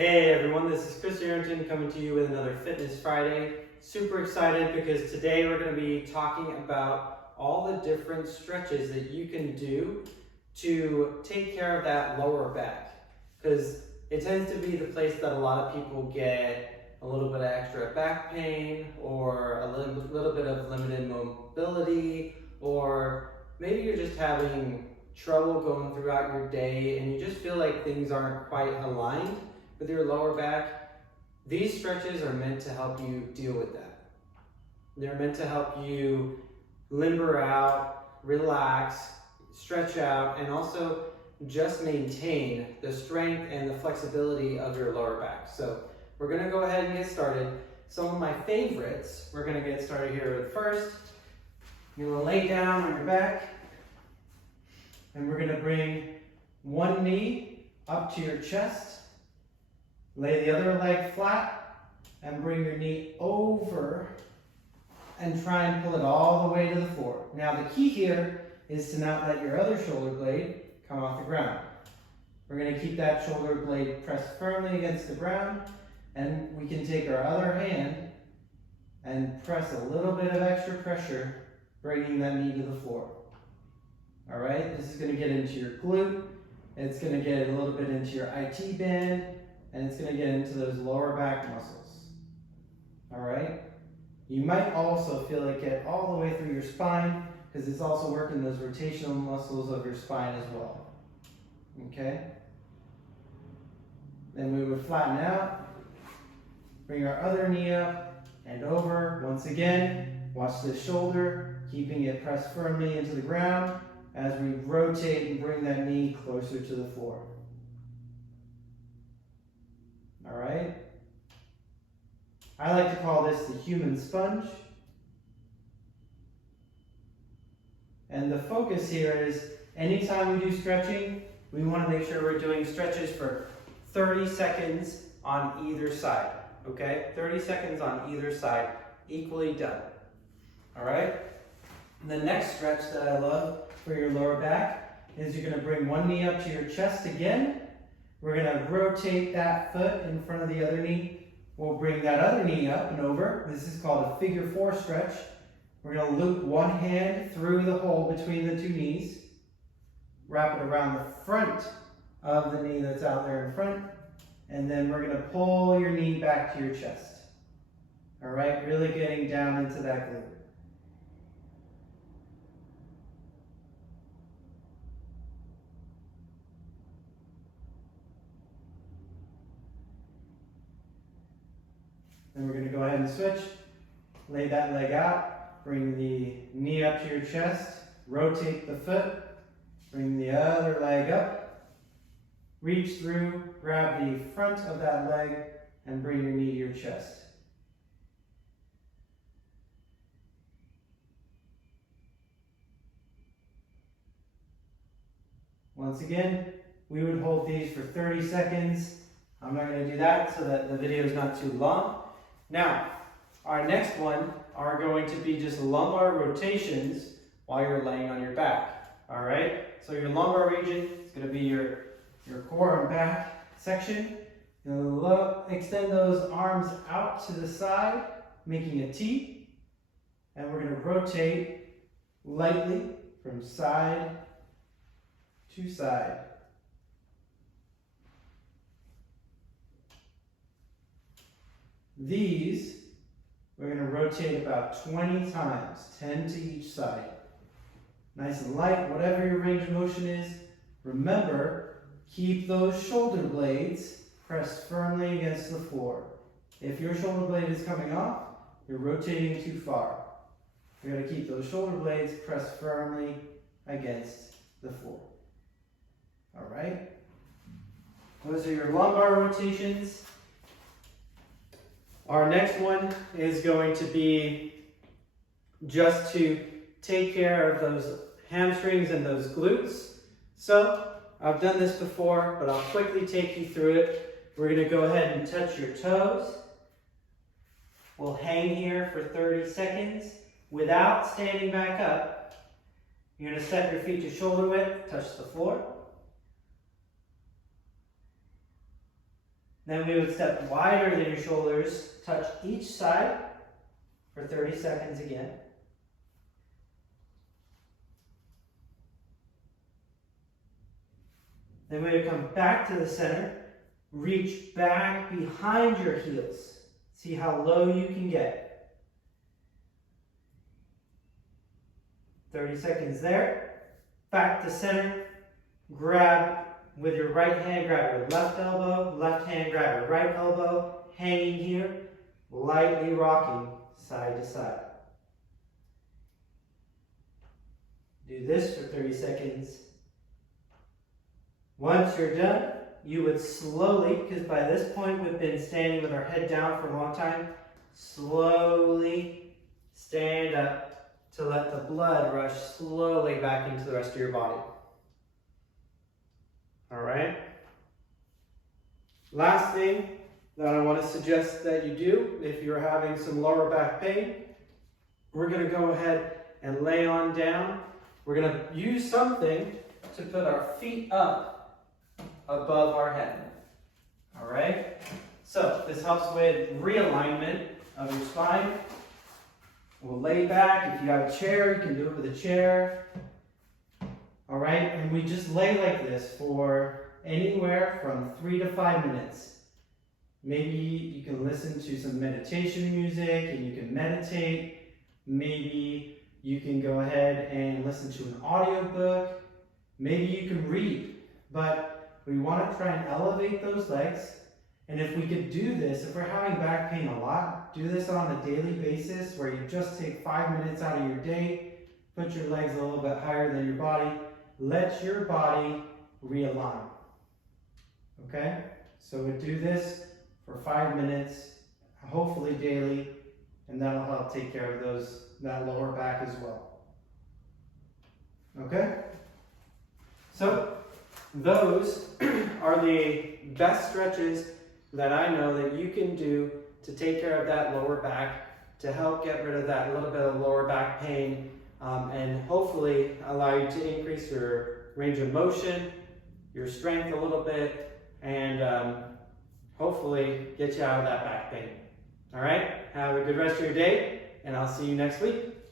Hey everyone, this is Chris Arrington coming to you with another Fitness Friday. Super excited because today we're going to be talking about all the different stretches that you can do to take care of that lower back. Because it tends to be the place that a lot of people get a little bit of extra back pain or a little bit of limited mobility, or maybe you're just having trouble going throughout your day and you just feel like things aren't quite aligned with your lower back. These stretches are meant to help you deal with that. They're meant to help you limber out, relax, stretch out, and also just maintain the strength and the flexibility of your lower back. So we're gonna go ahead and get started. Some of my favorites, we're gonna get started here with first. You're gonna lay down on your back, and we're gonna bring one knee up to your chest. Lay the other leg flat and bring your knee over and try and pull it all the way to the floor. Now the key here is to not let your other shoulder blade come off the ground. We're going to keep that shoulder blade pressed firmly against the ground, and we can take our other hand and press a little bit of extra pressure, bringing that knee to the floor. All right, this is going to get into your glute. It's going to get a little bit into your IT band, and it's going to get into those lower back muscles. All right? You might also feel it get all the way through your spine, because it's also working those rotational muscles of your spine as well. Okay? Then we would flatten out, bring our other knee up and over. Once again, watch this shoulder, keeping it pressed firmly into the ground as we rotate and bring that knee closer to the floor. All right. I like to call this the human sponge. And the focus here is anytime we do stretching, we want to make sure we're doing stretches for 30 seconds on either side. Okay? 30 seconds on either side, equally done. All right? The next stretch that I love for your lower back is you're going to bring one knee up to your chest again. We're going to rotate that foot in front of the other knee. We'll bring that other knee up and over. This is called a figure 4 stretch. We're going to loop one hand through the hole between the two knees. Wrap it around the front of the knee that's out there in front. And then we're going to pull your knee back to your chest. All right, really getting down into that glute. Then we're going to go ahead and switch. Lay that leg out. Bring the knee up to your chest. Rotate the foot. Bring the other leg up. Reach through. Grab the front of that leg and bring your knee to your chest. Once again, we would hold these for 30 seconds. I'm not going to do that so that the video is not too long. Now, our next one are going to be just lumbar rotations while you're laying on your back. All right? So your lumbar region is going to be your core and back section. You'll extend those arms out to the side, making a T. And we're going to rotate lightly from side to side. These, we're going to rotate about 20 times, 10 to each side. Nice and light, whatever your range of motion is. Remember, keep those shoulder blades pressed firmly against the floor. If your shoulder blade is coming off, you're rotating too far. You're going to keep those shoulder blades pressed firmly against the floor. All right? Those are your lumbar rotations. Our next one is going to be just to take care of those hamstrings and those glutes. So, I've done this before, but I'll quickly take you through it. We're going to go ahead and touch your toes. We'll hang here for 30 seconds without standing back up. You're going to set your feet to shoulder width, touch the floor. Then we would step wider than your shoulders, touch each side for 30 seconds again. Then we would come back to the center, reach back behind your heels. See how low you can get. 30 seconds there. Back to center, grab with your right hand, grab your left elbow, left hand, grab your right elbow, hanging here, lightly rocking side to side. Do this for 30 seconds. Once you're done, you would slowly, because by this point we've been standing with our head down for a long time, slowly stand up to let the blood rush slowly back into the rest of your body. All right? Last thing that I want to suggest that you do, if you're having some lower back pain, we're going to go ahead and lay on down. We're going to use something to put our feet up above our head. All right? So this helps with realignment of your spine. We'll lay back. If you have a chair, you can do it with a chair. All right? And we just lay like this for anywhere from 3 to 5 minutes. Maybe you can listen to some meditation music and you can meditate. Maybe you can go ahead and listen to an audiobook. Maybe you can read. But we want to try and elevate those legs. And if we could do this, if we're having back pain a lot, do this on a daily basis where you just take 5 minutes out of your day, put your legs a little bit higher than your body, let your body realign. Okay? So we do this for 5 minutes, hopefully daily, and that'll help take care of that lower back as well. Okay? So those are the best stretches that I know that you can do to take care of that lower back, to help get rid of that little bit of lower back pain, and hopefully allow you to increase your range of motion, your strength a little bit, and hopefully get you out of that back pain. All right? Have a good rest of your day, and I'll see you next week.